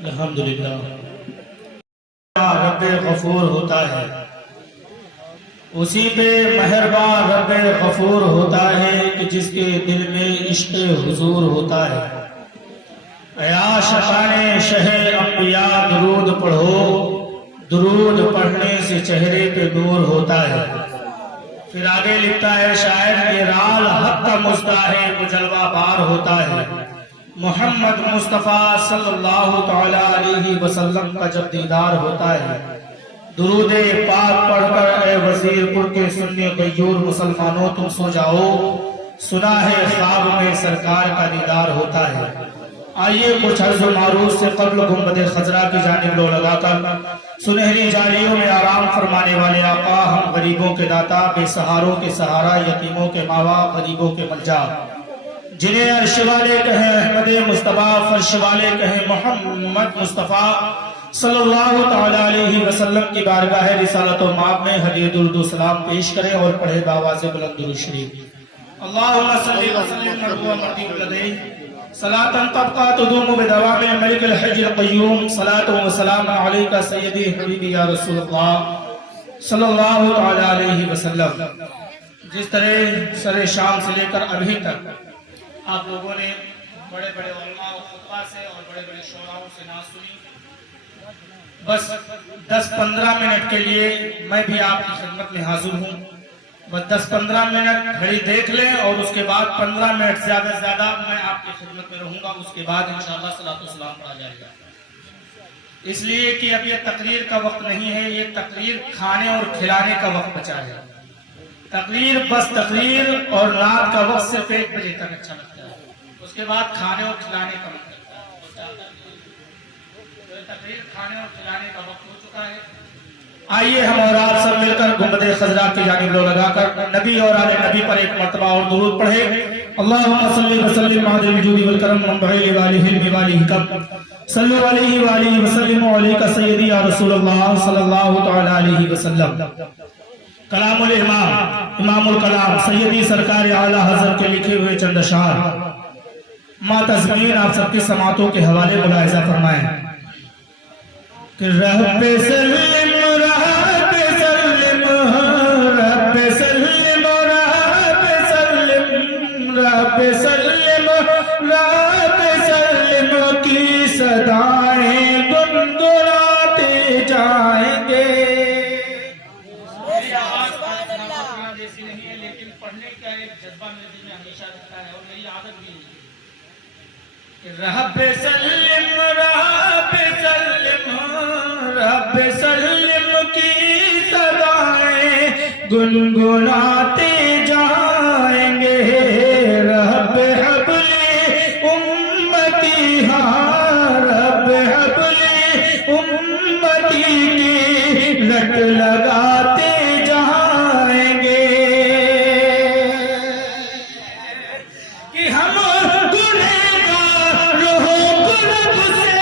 الحمدللہ رب غفور ہوتا ہے، اسی پہ مہربان رب غفور ہوتا ہے کہ جس کے دل میں عشق حضور ہوتا ہے۔ اے عاشقان شہ انبیاء درود پڑھو، درود پڑھنے سے چہرے پہ نور ہوتا ہے۔ پھر آگے لکھتا ہے شاعر یہ رال حق کا مزدہ ہے وہ جلوہ بار ہوتا ہے۔ محمد مصطفیٰ صلی اللہ تعالیٰ علیہ وسلم کا جب دیدار ہوتا ہے، درود پاک پڑھ کر اے وزیر پور کے سنی غیور مسلمانوں تم سو جاؤ، سنا ہے خواب میں سرکار کا دیدار ہوتا ہے۔ آئیے کچھ عرض و معروض سے قبل گنبد خضرا کی جانب لو لگا کر سنہری جالیوں میں آرام فرمانے والے آقا، ہم غریبوں کے داتا، بے سہاروں کے سہارا، یتیموں کے ماوا، غریبوں کے ملجا، جنہیں عرش والے کہیں احمد مصطفیٰ، فرش والے کہیں محمد مصطفیٰ صلی اللہ تعالیٰ علیہ وسلم کی بارگاہ رسالت و مآب میں ہدیہ درود و سلام پیش کریں اور پڑھے بآواز بلند درود شریف۔ اللہم صلی وسلم مرحوم مردی بلدی صلاة تبقى تدوم بدوام الملک الحج القیوم، صلاة و سلام علیکہ سیدی حبیبی یا رسول اللہ صلی اللہ تعالیٰ علیہ وسلم۔ جس طرح سر شام سے لے کر ابھی تک آپ لوگوں نے بڑے بڑے علماء و خطبہ سے اور بڑے بڑے شعراؤں سے نعت سنی، بس 10-15 منٹ کے لیے میں بھی آپ کی خدمت میں حاضر ہوں۔ بس 10-15 منٹ گھڑی دیکھ لیں اور اس کے بعد 15 منٹ زیادہ سے زیادہ میں آپ کی خدمت میں رہوں گا، اس کے بعد انشاءاللہ صلاۃ و سلام پڑھا جائے گا۔ اس لیے کہ اب یہ تقریر کا وقت نہیں ہے، یہ تقریر کھانے اور کھلانے کا وقت بچا ہے۔ تقریر بس تقریر اور رات کا وقت صرف 1 بجے تک اچھا لگتا ہے، اس کے بعد کھانے اور کھلانے کا وقت لگتا ہے۔ تقریر کھانے اور کھلانے کا وقت ہو چکا ہے۔ آئیے ہم اور آپ سب مل کر گنبد خضرا کی جانب لو لگا کر نبی اور آل نبی پر ایک مرتبہ اور درود پڑھے۔ اللہم صلی وسلم علی الجود والکرم منبع لوالہ الجوال حکم، صلو علیہ وآلہ وسلم علیکہ سیدی یا رسول اللہ صلی اللہ تعالیٰ علیہ وسلم۔ کلام الامام امام الکلام سیدی سرکار اعلیٰ حضرت کے لکھے ہوئے چند اشعار ما تزمین آپ سب کی سماعتوں کے حوالے ملاحظہ فرمائیں کہ رب سلم رب سلم رب سلم رب سلم رب سلم رب سلم کی صدائیں گنگناتے جائیں گے۔ جیسی نہیں ہے لیکن پڑھنے کا ایک جذبہ میرے دل میں ہمیشہ رہتا ہے اور میری عادت بھی ہے۔ رب سلم رب سلم رب سلم کی صدائیں گنگناتے جائیں گے۔ رب حبلی امتی ہاں رب حبلی امتی کی لٹ لگاتے جائیں گے کہ ہم گنہگار ہو قرب سے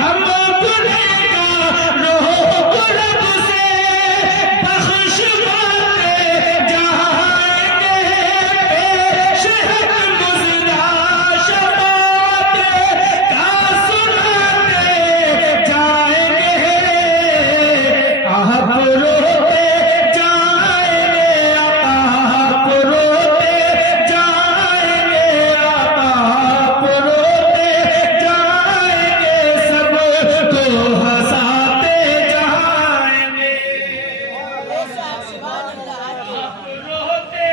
ہم گنہگار ہو قرب سے بخشواتے جائیں گے۔ پیش ہے مزدہ شفاعت کا سناتے جائیں گے۔ آپ روتے جائیں گے آپ روتے جائیں گے آپ روتے جائیں گے سب کو ہنساتے جائیں گے۔ آپ روتے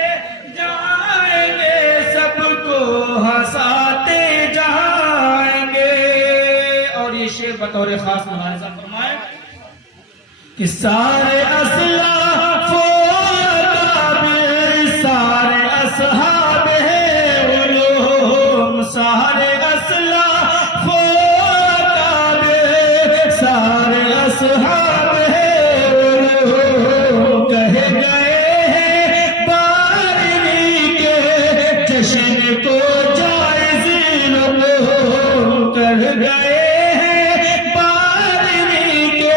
جائیں گے سب کو ہنساتے جائیں گے۔ اور یہ شعر بطور خاص ملاحظہ فرمائیں کہ سارے اسلاف و اکابر سارے اصحاب علوم سارے اسلاف و اکابر سارے اصحاب علوم کہے گئے ہیں بارہویں کے جشن کو جائز لوگ کر گئے ہیں بارہویں کے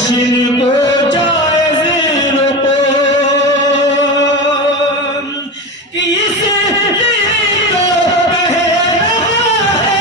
جشن کو جائز رکو کہ اس لیے تو کہہ رہا ہے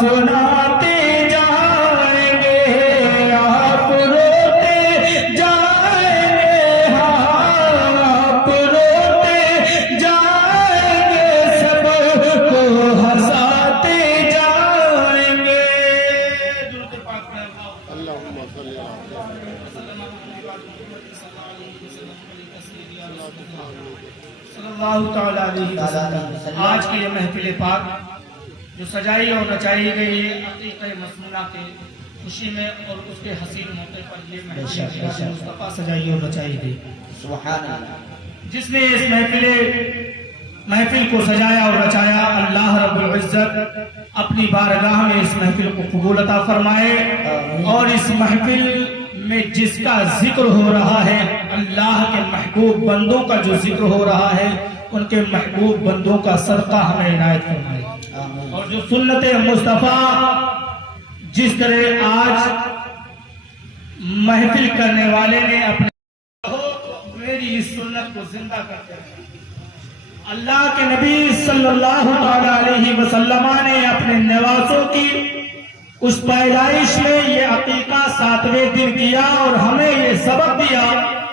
سناتے جائیں گے آپ روتے جائیں گے آپ روتے جائیں گے سب کو ہنساتے جائیں گے اللہم صلی اللہ تعالی علیہ وسلم. آج کی یہ محفل پاک جو سجائی اور نچائی گئی ہے عقیقہ مسمونہ کے خوشی میں اور اس کے حسین موقع پر یہ محفل مصطفیٰ سجائی اور نچائی گئی. سبحان اللہ. جس نے اس محفل کو سجایا اور نچایا اللہ رب العزت اپنی بارگاہ میں اس محفل کو قبول عطا فرمائے اور اس محفل میں جس کا ذکر ہو رہا ہے اللہ کے محبوب بندوں کا جو ذکر ہو رہا ہے ان کے محبوب بندوں کا صدقہ ہمیں عنایت فرمائے. اور جو سنت مصطفیٰ جس طرح آج محفل کرنے والے نے اپنے میری اس سنت کو زندہ کرتے ہیں. اللہ کے نبی صلی اللہ علیہ وسلم نے اپنے نوازوں کی اس پیدائش میں یہ عقیقہ 7ویں دن کیا اور ہمیں یہ سبق دیا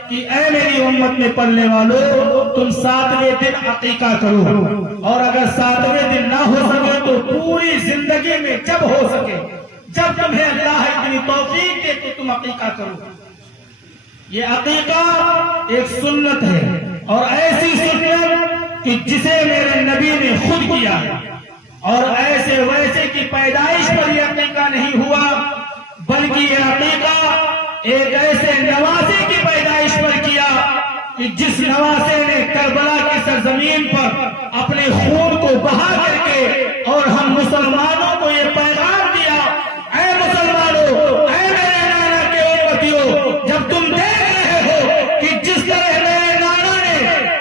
کہ اے میری امت میں پڑھنے والوں تم 7ویں دن عقیقہ کرو اور اگر 7ویں دن نہ ہو سکے تو پوری زندگی میں جب ہو سکے جب تمہیں اللہ اتنی توفیق دے تو تم عقیقہ کرو. یہ عقیقہ ایک سنت ہے اور ایسی سنت کہ جسے میرے نبی نے خود کیا اور ایسے ویسے کی پیدائش پر یہ عقیقہ نہیں ہوا بلکہ یہ عقیقہ ایک ایسے نواسے کی پیدائش پر کیا کہ جس نواسے نے کربلا کی سرزمین پر اپنے خون کو بہا کر کے اور ہم مسلمانوں کو یہ پیغام دیا اے مسلمانوں اے میرے نانا کے امتیوں جب تم دیکھ رہے ہو کہ جس طرح میرے نانا نے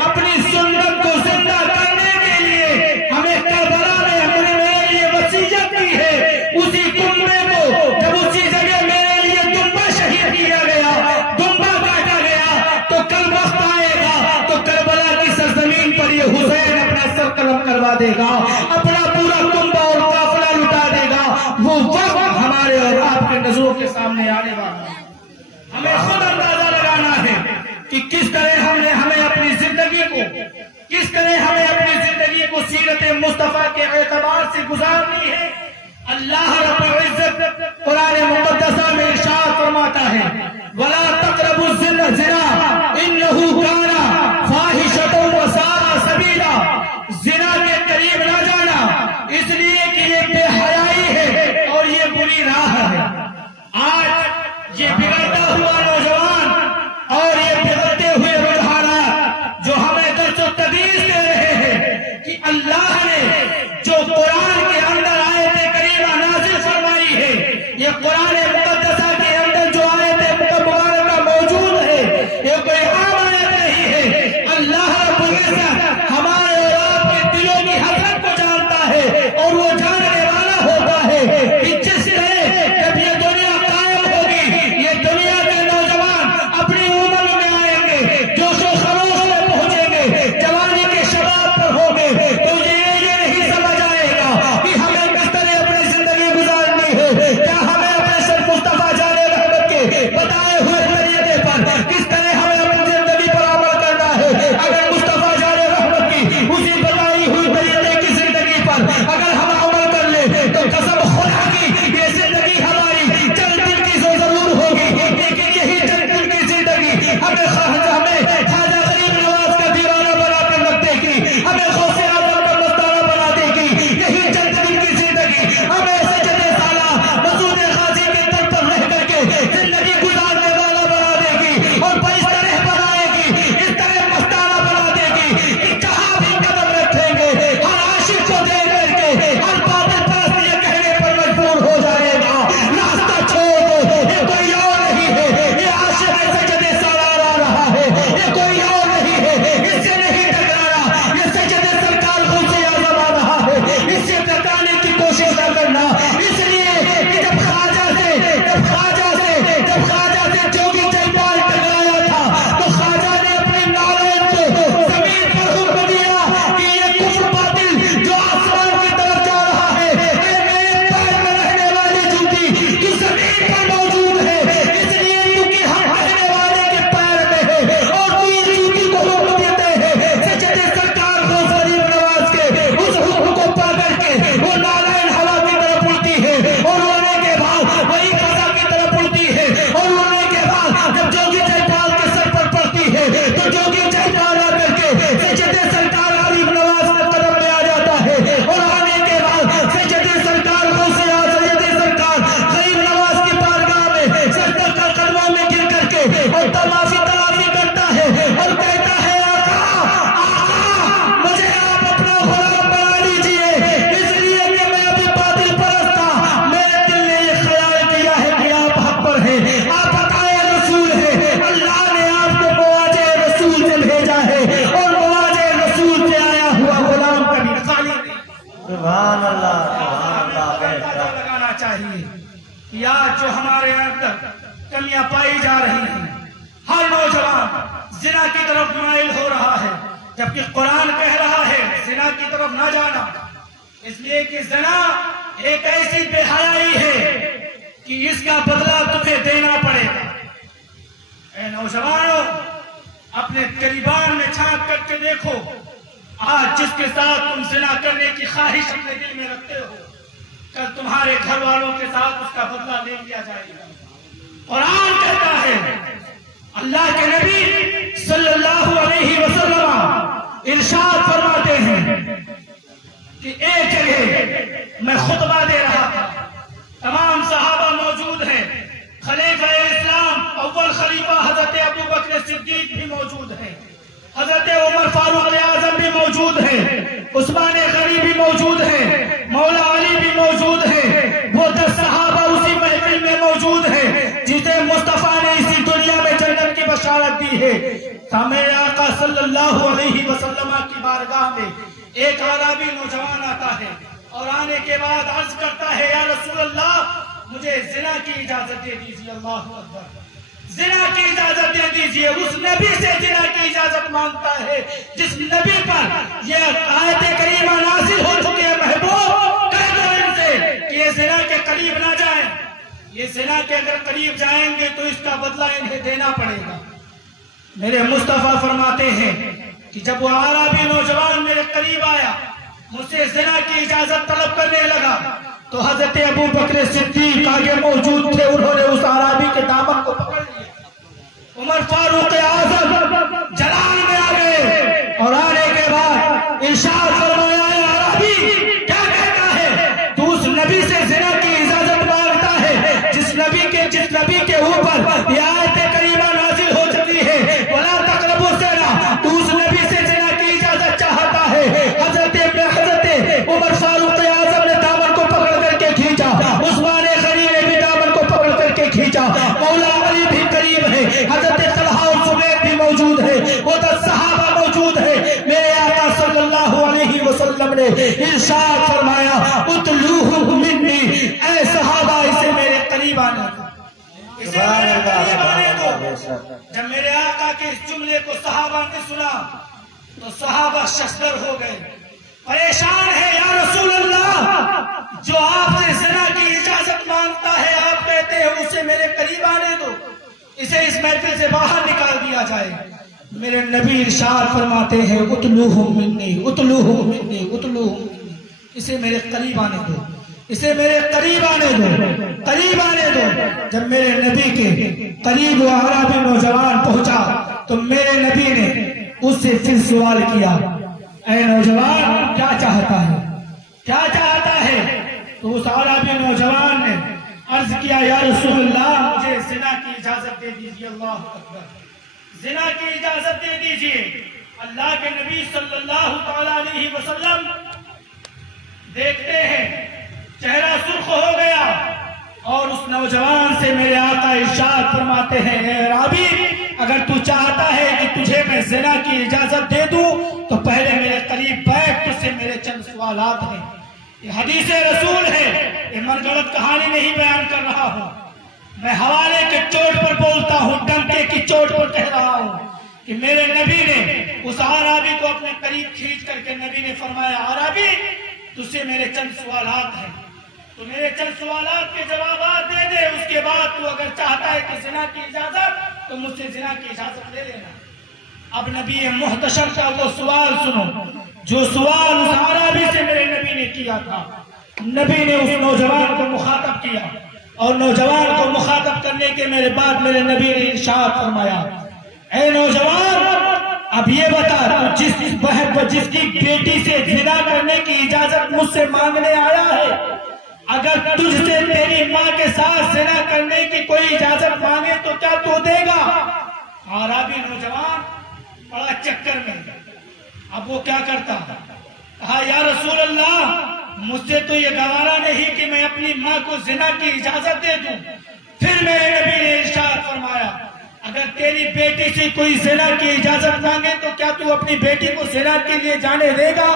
اپنی سنت کو زندہ کرنے کے لیے ہمیں کربلا میں اپنے میرے لیے وصیت کی ہے اسی کنبے کو جب اسی جگہ میرے لیے دمبا شہید کیا گیا دمبا کاٹا گیا تو کل وقت آئے گا تو کربلا کی سرزمین پر یہ حسین اپنا سر قلم کروا دے گا اپنا پورا کنبا اور قافلہ لٹا دے گا. وہ وقت ہمارے اور آپ کے نظروں کے سامنے آنے والا ہے. ہمیں خود اندازہ لگانا ہے کہ کس طرح ہمیں اپنی زندگی کو سیرت مصطفیٰ کے اعتبار سے گزارنی ہے. اللہ رب العزت قرآن مقدسہ میں ارشاد فرماتا ہے وَلَا تَقْرَبُوا الزِّنَا إِنَّهُ كَانَ فَاحِشَةً وَسَاءَ سَبِيلًا. زنا کے قریب نہ جانا اس لیے کہ یہ بے حیائی ہے اور یہ بری راہ ہے. آج یہ بگڑتا ہوا نوجوان اور یہ بگڑتے ہوئے رجحانات جو ہمیں درس و تدریس دے رہے ہیں کہ اللہ نے جو قرآن کے اندر آیت کریمہ نازل فرمائی ہے یہ قرآن مقدسہ کے اندر جو آیت مبارکہ موجود ہے آج جو ہمارے اندر کمیاں پائی جا رہی ہیں، ہر نوجوان زنا کی طرف مائل ہو رہا ہے، جبکہ قرآن کہہ رہا ہے زنا کی طرف نہ جانا، اس لیے کہ زنا ایک ایسی بے حیائی ہے کہ اس کا بدلہ تمہیں دینا پڑے گا۔ اے نوجوانوں، اپنے قریبان میں جھانک کر کے دیکھو، آج جس کے ساتھ تم زنا کرنے کی خواہش اپنے دل میں رکھتے ہو، کل تمہارے گھر والوں کے ساتھ اس کا بدلہ لے لیا جائے گا۔ قرآن کہتا ہے، اللہ کے نبی صلی اللہ علیہ وسلم ارشاد فرماتے ہیں کہ ایک جگہ میں خطبہ دے رہا تھا، تمام صحابہ موجود ہیں، خلیفہ اسلام اول خلیفہ حضرت ابو بکر صدیق بھی موجود ہیں، حضرت عمر فاروق اعظم بھی موجود ہیں، عثمان غنی بھی موجود ہیں، مولا علی بھی موجود ہیں، وہ 10 صحابہ اسی محفل میں موجود ہیں جسے مصطفیٰ نے اسی دنیا میں جنت کی بشارت دی ہے۔ میرے آقا صلی اللہ علیہ وسلم کی بارگاہ میں ایک عربی نوجوان آتا ہے اور آنے کے بعد عرض کرتا ہے، یا رسول اللہ مجھے زنا کی اجازت دے دیجیے۔ اللہ اکبر، زنا کی اجازت دے دیجیے۔ اس نبی سے زنا کی اجازت مانگتا ہے جس نبی پر یہ آیت کریمہ نازل ہو چکی ہے، محبوب کہہ دو ان سے کہ یہ زنا کے قریب نہ جائیں، یہ زنا کے اگر قریب جائیں گے تو اس کا بدلہ انہیں دینا پڑے گا۔ میرے مصطفیٰ فرماتے ہیں کہ جب وہ عربی نوجوان میرے قریب آیا، مجھ سے زنا کی اجازت طلب کرنے لگا، تو حضرت ابو بکر صدیق آگے موجود تھے، انہوں نے اس عربی کے دامن کو پکڑ لیا۔ عمر فاروق اعظم جلال میں آ گئے اور آنے کے بعد ارشاد فرمایا، اے عربی کیا کہتا ہے؟ تو اس نبی سے زنا کی اجازت مانگتا ہے جس نبی کے اوپر یہ آیت کریمہ نازل ہو چکی ہے، وَلَا تَقْرَبُوا الزِّنَا۔ تو اس نبی سے زنا کی اجازت چاہتا ہے۔ حضرت عمر فاروق اعظم نے دامن کو پکڑ کر کے کھینچا، عثمان غنی نے بھی دامن کو پکڑ کر کے کھینچا، مولا علی بھی قریب ہے، حضرت طلحہ اور زبیر بھی موجود ہے، وہ 10 صحابہ موجود ہیں۔ میرے آقا صلی اللہ علیہ وسلم نے ارشاد فرمایا، اتلوہ منی، اے صحابہ اسے میرے قریب آنے دو، اسے میرے قریب آنے دو۔ جب میرے آقا کے اس جملے کو صحابہ نے سنا تو صحابہ ششدر ہو گئے، پریشان ہے، یا رسول اللہ جو آپ سے زنا کی اجازت مانگتا ہے آپ کہتے ہیں اسے میرے قریب آنے دو، اسے اس محفل سے باہر نکال دیا جائے۔ میرے نبی ارشاد فرماتے ہیں، اتلوہ منی، اتلوہ منی، اتلوہ منی، اسے میرے قریب آنے دو، اسے میرے قریب آنے دو، قریب آنے دو۔ جب میرے نبی کے قریب وہ عربی نوجوان پہنچا تو میرے نبی نے اس سے پھر سوال کیا، اے نوجوان کیا چاہتا ہے، کیا چاہتا ہے؟ تو اس عربی نوجوان نے عرض کیا، یا رسول اللہ مجھے زنا کی اجازت دے دیجیے۔ اللہ اکبر، زنا کی اجازت دے دیجیے۔ اللہ کے نبی صلی اللہ تعالی علیہ وسلم دیکھتے ہیں چہرہ سرخ ہو گیا اور اس نوجوان سے میرے آقا ارشاد فرماتے ہیں، اے عربی اگر تو چاہتا ہے کہ تجھے میں زنا کی اجازت دے دوں تو پہلے میرے قریب بیٹھ، تجھ سے میرے چند سوالات ہیں۔ یہ حدیث رسول ہے، یہ من گڑت کہانی نہیں بیان کر رہا ہوں، میں حوالے کے چوٹ پر بولتا ہوں، ڈنکے کی چوٹ پر کہہ رہا ہوں کہ میرے نبی نے اس عربی کو اپنے قریب کھینچ کر کے نبی نے فرمایا، عربی تجھ سے میرے چند سوالات ہیں، تو میرے چند سوالات کے جوابات دے دے، اس کے بعد تو اگر چاہتا ہے کہ زنا کی اجازت تو مجھ سے زنا کی اجازت لے لینا۔ اب نبی محتشم کا وہ سوال سنو جو سوال اس عربی سے میرے نبی نے کیا تھا۔ نبی نے اس نوجوان کو مخاطب کیا اور نوجوان کو مخاطب کرنے کے میرے بعد میرے نبی نے ارشاد فرمایا، اے نوجوان اب یہ بتا، جس کی بیٹی سے زنا کرنے کی اجازت مجھ سے مانگنے آیا ہے، اگر تجھ سے تیری ماں کے ساتھ زنا کرنے کی کوئی اجازت مانگے تو کیا تو دے گا؟ عربی نوجوان بڑا چکر میں، اب وہ کیا کرتا؟ کہا، یا رسول اللہ مجھ سے تو یہ گوارا نہیں کہ میں اپنی ماں کو زنا کی اجازت دے دوں۔ پھر میرے نبی نے ارشاد فرمایا، اگر تیری بیٹی سے کوئی زنا کی اجازت مانگے تو کیا تو اپنی بیٹی کو زنا کے لیے جانے دے گا؟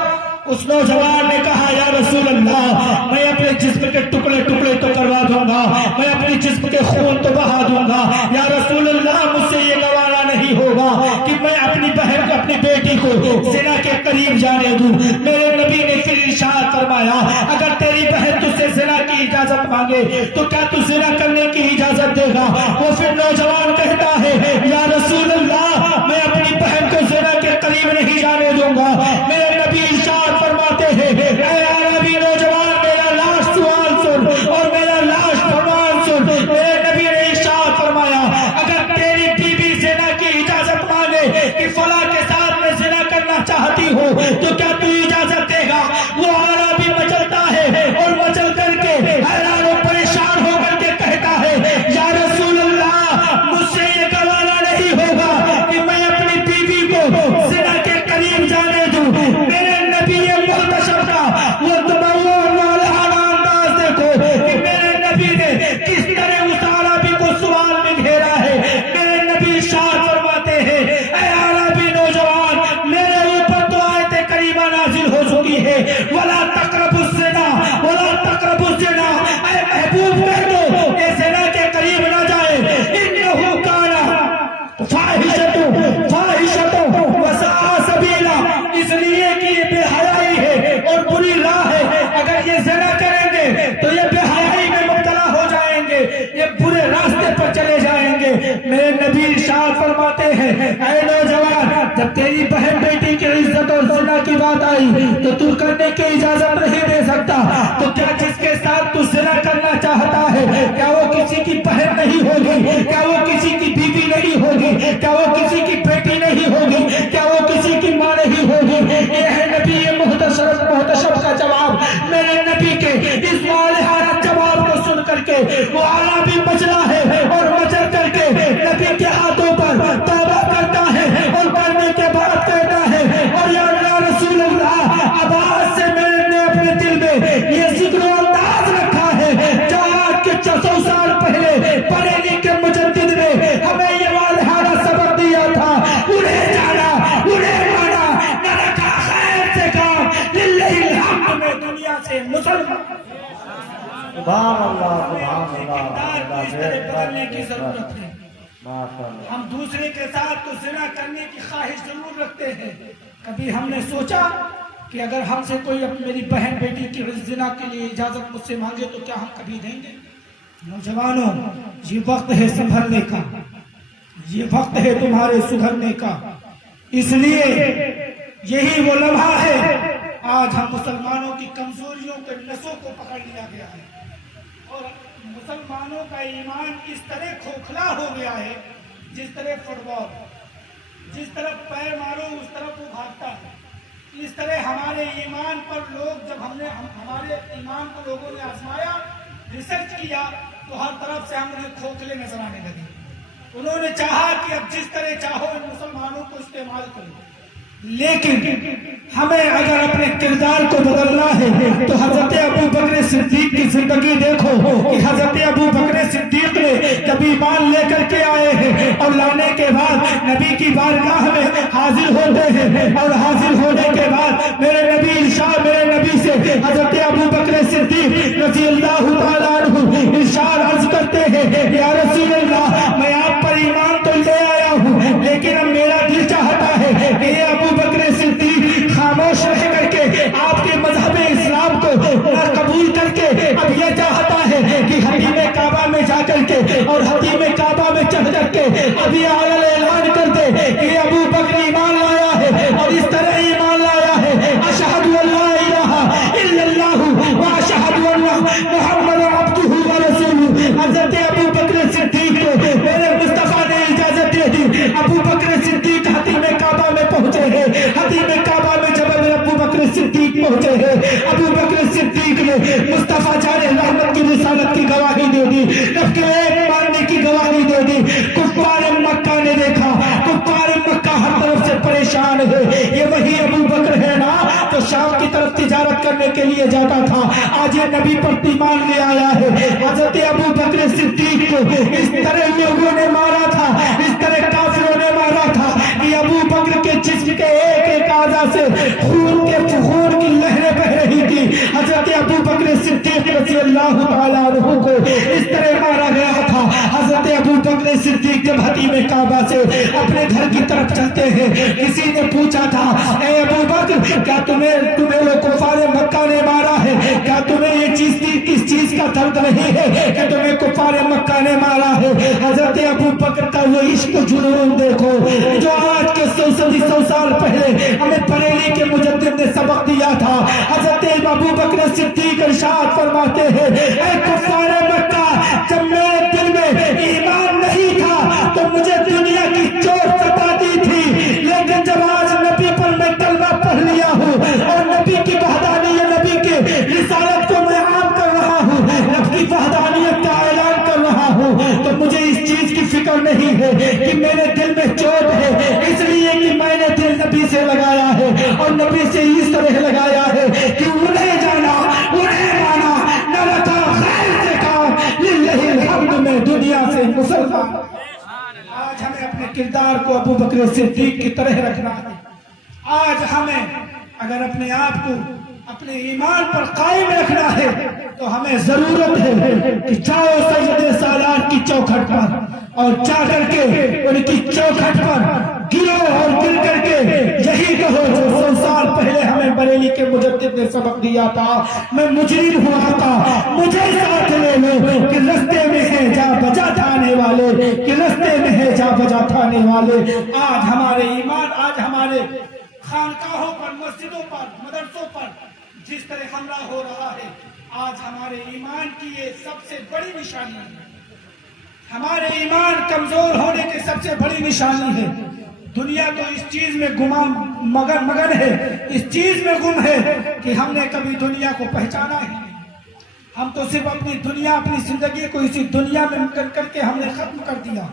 اس نوجوان نے کہا یا رسول اللہ میں اپنے جسم کے ٹکڑے ٹکڑے تو کروا دوں گا، میں اپنے جسم کے خون تو بہا دوں گا، یا رسول اللہ مجھ سے یہ گوارا نہیں ہوگا کہ میں اپنی بہن کو اپنی بیٹی کو زنا کے قریب جانے دوں۔ میرے نبی نے پھر ارشاد فرمایا اگر تیری بہن تجھ سے زنا کی اجازت مانگے تو کیا تو زنا کرنے کی اجازت دے گا؟ وہ پھر نوجوان کہتا ہے یا رسول اللہ میں اپنی بہن کو زنا کے قریب نہیں جانے دوں گا۔ میرے نبی ارشاد فرماتے ہیں اے عربی نوجوان میرا لاش سوال سن اور میرا لاش فرمان سن۔ میرے نبی نے ارشاد فرمایا اگر تیری بیوی زنا کی اجازت مانگے کہ فلاں کے ساتھ میں زنا کرنا چاہتی ہوں تو کیا تو اجازت دے گا؟ وہ عربی مچلتا ہے اور مچل کر کے حیران و پریشان ہو کر کے کہتا ہے یا رسول اللہ مجھ سے یہ گوارا نہیں ہوگا کہ میں اپنی بیوی کو زنا کے قریب جانے دوں۔ میرے نبی محتشم کا وہ تمور والا انداز دیکھو کہ میرے نبی نے کس طرح اس عربی کو سوال میں گھیرا ہے۔ میرے نبی ارشاد فرماتے ہیں اے عربی نوجوان میرے اوپر تو آیت کریمہ نازل ہو چکی ہے ولا تقربوا الزنا ولا تقربوا الزنا، اے محبوب کہہ دو اے زنا کے قریب نہ جائے، انہ کان فاحشۃ وساء سبیلا، اس لیے کہ یہ بے حیائی ہے اور بری راہ ہے۔ اگر یہ زنا کریں گے تو یہ بے حیائی میں مبتلا ہو جائیں گے، یہ برے راستے پر چلے جائیں گے۔ میرے نبی ارشاد فرماتے ہیں اے نوجوان جب تیری بہن بیٹی کی عزت اور زنا کی بات آئی تو تو کرنے کی اجازت نہیں دے سکتا، تو کیا جس کے ساتھ تو زنا کرنا چاہتا ہے کیا وہ کسی کی بہن نہیں ہوگی؟ کیا وہ کسی کی بیوی نہیں ہوگی؟ کیا وہ کسی کی بیٹی نہیں ہوگی؟ کیا وہ کسی کی ماں نہیں ہوگی؟ یہ ہے نبی محتشم کا جواب۔ میرے نبی کے اس والہانہ جواب کو سن کر کے وہ عربی مچلا ہے اور مچل کر کے نبی کے ہاتھوں پر توبہ کرتا ہے اور کرنے کے بعد کہتا ہے اور یا رسول اللہ اب آج سے میں نے اپنے دل میں یہ ذکر و انداز رکھا ہے جو آج کے 400 سال پہلے بریلی کے مجدد نے ہمیں یہ والہانہ سبق دیا تھا، انہیں جانا انہیں مانا نہ رکھا خیر سے کام للہ الحمد میں دنیا سے مسلمان۔ سبحان اللہ سبحان کردار کو اس طرح بدلنے کی ضرورت ہے۔ اللہ۔ ہم دوسرے کے ساتھ تو زنا کرنے کی خواہش ضرور رکھتے ہیں، کبھی ہم نے سوچا کہ اگر ہم سے کوئی میری بہن بیٹی کی زنا کے لیے اجازت مجھ سے مانگے تو کیا ہم کبھی دیں گے؟ نوجوانوں یہ وقت ہے سنبھلنے کا، یہ وقت ہے تمہارے سدھرنے کا، اس لیے یہی وہ لمحہ ہے۔ آج ہم مسلمانوں کی کمزوریوں کے نسوں کو پکڑ لیا گیا ہے اور مسلمانوں کا ایمان اس طرح کھوکھلا ہو گیا ہے جس طرح فٹ بال، جس طرف پیر مارو اس طرف وہ بھاگتا ہے۔ اس طرح ہمارے ایمان پر لوگ جب ہمارے ایمان کو لوگوں نے آزمایا، ریسرچ کیا تو ہر طرف سے ہم انہیں کھوکھلے نظر آنے لگے۔ انہوں نے چاہا کہ اب جس طرح چاہو ان مسلمانوں کو استعمال کرو، لیکن ہمیں اگر اپنے کردار کو بدلنا ہے تو حضرت ابو بکر صدیق کی زندگی دیکھو کہ حضرت ابو بکر صدیق نے جب ایمان لے کر کے آئے ہیں اور لانے کے بعد نبی کی بارگاہ میں حاضر ہوتے ہیں اور حاضر ہونے کے بعد میرے نبی سے حضرت ابو بکر صدیق رضی اللہ تعالیٰ عنہ ارشاد عرض کرتے ہیں یا رسول اللہ میں آپ پر ایمان تو لے آیا ہوں لیکن اب میرا دل چاہتا ہے کہ یہ ابو بکر صدیق خاموش رہ کر کے آپ کے مذہب اسلام کو قبول کر کے اب یہ چاہتا ہے کہ حتیم کعبہ میں جا کر کے اور حتیم کعبہ میں چڑھ کر کے اب یہ اعلان کر دے کہ ابو بکر ایمان لایا ہے اور اس طرح ایمان لایا ہے اشہد ان لا الہ الا اللہ و اشہد ان محمد عبدہ و رسولہ۔ حضرت ابو بکر صدیق کو میرے مصطفیٰ نے اجازت دے دی۔ ابو بکر صدیق حتیم کعبہ میں پہنچے ہیں، حتیم کعبہ میں جب ابو بکر صدیق پہنچے ہیں ابو بکر صدیق نے مصطفیٰ جان رحمت کی رسالت کی گواہی دے دی، نبی کے ایک ماننے کی گواہی دے دی۔ کفار مکہ نے دیکھا، کفار مکہ ہر طرف سے پریشان ہے، یہ وہی ابو بکر ہے نا جو شام کی طرف تجارت کرنے کے لیے جاتا تھا، آج یہ نبی پر ایمان لے آیا ہے۔ حضرت ابو بکر صدیق کو اس طرح لوگوں نے مارا تھا، اس طرح کافروں نے مارا تھا کہ ابو بکر کے جسم کے ایک ایک اعضاء سے خون کی اللہ تعالیٰ عنہ کو اس طرح مارا گیا تھا. حضرت ابو بکر صدیق جب حتیم کعبہ سے اپنے گھر کی طرف چلتے ہیں, کسی نے پوچھا تھا اے ابو بکر کیا تمہیں وہ کفار مکہ نے مارا ہے؟ کیا تمہیں یہ چیز کس چیز کا درد نہیں ہے کہ تمہیں کفار مکہ نے مارا ہے؟ حضرت ابو بکر کا وہ عشق و جنون دیکھو جو آج کے 100 سال پہلے ہمیں بریلی کے مجدد نے سبق دیا تھا. حضرت ابو بکر صدیق ارشاد فرماتے ہیں اے کفار مکہ, جب میرے دل میں ایمان نہیں تھا تو مجھے دنیا کی چوٹ ستاتی تھی, لیکن جب آج نبی پر میں کلمہ پڑھ لیا ہوں اور نبی کی وحدانیت, نبی کے رسالت کو میں عام کر رہا ہوں, نبی کی وحدانیت کا اعلان کر رہا ہوں, تو مجھے اس چیز کی فکر نہیں ہے کہ میرے دل میں چوٹ ہے, اس لیے کہ میں نے دل نبی سے لگایا ہے اور نبی سے اس طرح لگایا ہے کہ انہیں جانا, انہیں مانا, نہ رکھا خیر سے کام, للہ الحمد میں دنیا سے مسلمان. آج ہمیں اپنے کردار کو ابو بکر صدیق کی طرح رکھنا ہے. آج ہمیں اگر اپنے آپ کو اپنے ایمان پر قائم رکھنا ہے تو ہمیں ضرورت ہے کہ جاؤ سجدے سالار کی چوکھٹ پر اور جا کر کے ان کی چوکھٹ پر گرو اور گر کر کے یہی کہو جو 100 سال پہلے ہمیں بریلی کے مجدد نے سبق دیا تھا, میں مجرم ہوا تھا, مجھے ساتھ لے لو کہ رستے میں ہے جا بجا تھانے والے, کہ رستے میں ہے جا بجا تھانے والے. آج ہمارے ایمان, آج ہمارے خانقاہوں پر, مسجدوں پر, مدرسوں پر جس طرح حملہ ہو رہا ہے, آج ہمارے ایمان کی یہ سب سے بڑی نشانی ہے. ہمارے ایمان کمزور ہونے کی سب سے بڑی نشانی ہے. دنیا تو اس چیز میں مگن ہے, اس چیز میں گم ہے کہ ہم نے کبھی دنیا کو پہچانا ہی نہیں. ہم تو صرف اپنی دنیا, اپنی زندگی کو اسی دنیا میں مگن کر کے ہم نے ختم کر دیا.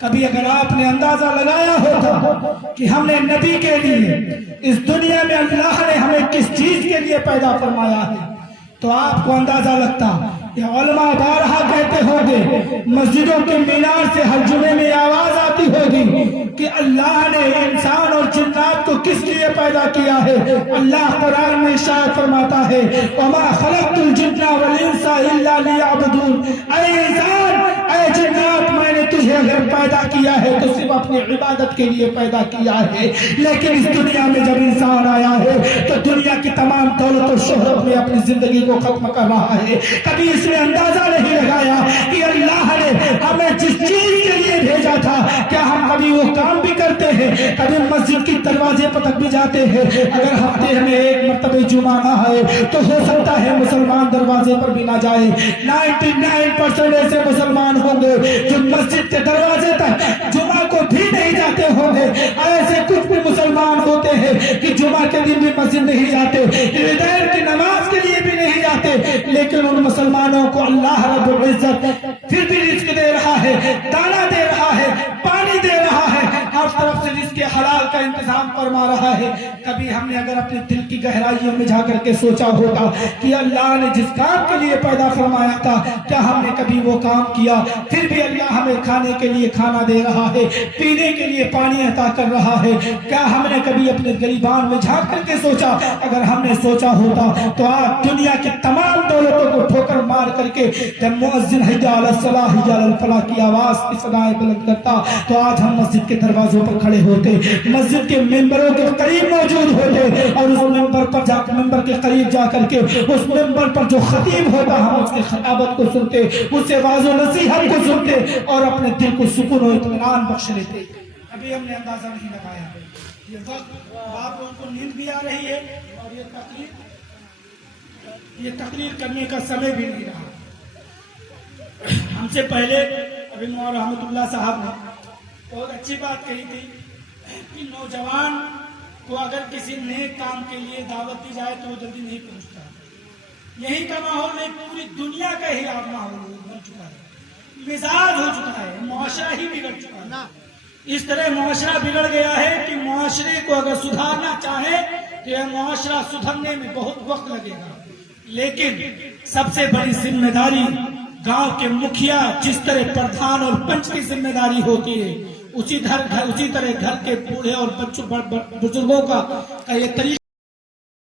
کبھی اگر آپ نے اندازہ لگایا ہوتا کہ ہم نے نبی کے لیے اس دنیا میں اللہ نے ہمیں کس چیز کے لیے پیدا فرمایا ہے تو آپ کو اندازہ لگتا. یہ علماء بارہا کہتے ہوں گے, مسجدوں کے مینار سے ہر جمعے میں آواز آتی ہوگی کہ اللہ نے انسان اور جنات کو کس لیے پیدا کیا ہے. اللہ قرآن میں ارشاد فرماتا ہے وَمَا خَلَقْتُ الْجِنَّ وَالْإِنسَ إِلَّا لِيَعْبُدُونَ, اے انسان, اے جنات, میں نے تجھے اگر پیدا کیا ہے تو صرف اپنی عبادت کے لیے پیدا کیا ہے. لیکن اس دنیا میں جب انسان آیا ہے تو دنیا کی تمام دولت اور شہرت میں اپنی زندگی کو ختم کر رہا ہے. کبھی اس نے اندازہ نہیں لگایا کہ اللہ نے ہمیں جس چیز کے لیے بھیجا تھا کیا ہم کبھی وہ کام بھی کرتے ہیں. کبھی مسجد کی دروازے پر تک بھی جاتے ہیں. اگر ہفتے میں ایک مرتبہ جمعہ نہ ہے تو ہو سکتا ہے مسلمان دروازے پر بھی نہ جائے. 99% ایسے مسلمان ہوں گے جو مسجد کے دروازے تک جمعہ کو بھی نہیں جاتے ہوں گے. ایسے کچھ بھی مسلمان ہوتے ہیں کہ جمعہ کے دن بھی مسجد نہیں جاتے, عیدین کی نماز کے لیے بھی نہیں جاتے, لیکن ان مسلمانوں کو اللہ رب العزت پھر بھی رزق دے رہا ہے, دانا دے رہا ہے, پانی دے رہا ہے, ہر طرف سے رزق حلال کا انتظام فرما رہا ہے. کبھی ہم نے اگر اپنے دل کی گہرائیوں میں جا کر کے سوچا ہوگا کہ اللہ نے جس کام کے لیے پیدا فرمایا تھا کیا ہم نے کبھی وہ کام کیا؟ پھر بھی اللہ ہمیں کھانے کے لیے کھانا دے رہا ہے, پینے کے لیے پانی عطا کر رہا ہے. کیا ہم نے کبھی اپنے غریبان میں جھانک کر کے سوچا؟ اگر ہم نے سوچا ہوتا تو آج دنیا کی تمام دولتوں کو ٹھوکر مار کر کے جب مؤذن حی علی الصلاح حی علی الفلاح کی آواز کی صدائیں بلند کرتا تو آج ہم مسجد کے دروازوں پر کھڑے ہوتے, مسجد کے ممبروں کے قریب موجود ہوتے اور اس ممبر پر جا کر, ممبر کے قریب جا کر کے اس ممبر پر جو خطیب ہوتا ہم اس کی خطابت کو سنتے, اس سے واعظ و نصیحت کو سنتے اور اپنے دل کو سکون و اطمینان بخش لیتے. ابھی ہم نے اندازہ نہیں لگایا یہ وقت آپ لوگوں کو نیند بھی آ رہی ہے اور یہ تقریر کرنے کا سمے بھی نہیں رہا. ہم سے پہلے ابھی مولانا رحمت اللہ صاحب نے بہت اچھی بات کہی تھی کہ نوجوان کو اگر کسی نیک کام کے لیے دعوت دی جائے تو وہ جلدی نہیں پہنچتا. یہی کا ماحول نہیں, پوری دنیا کا ہی آپ ماحول بن چکا ہے, مزاج ہو چکا ہے, معاشرہ ہی بگڑ چکا ہے. اس طرح معاشرہ بگڑ گیا ہے کہ معاشرے کو اگر سدھارنا چاہے تو یہ معاشرہ سدھرنے میں بہت وقت لگے گا. لیکن سب سے بڑی ذمہ داری گاؤں کے مکھیا جس طرح پردھان اور پنچ کی ذمہ داری ہوتی ہے اسی طرح گھر کے بوڑھے اور بچوں بزرگوں کا یہ طریقہ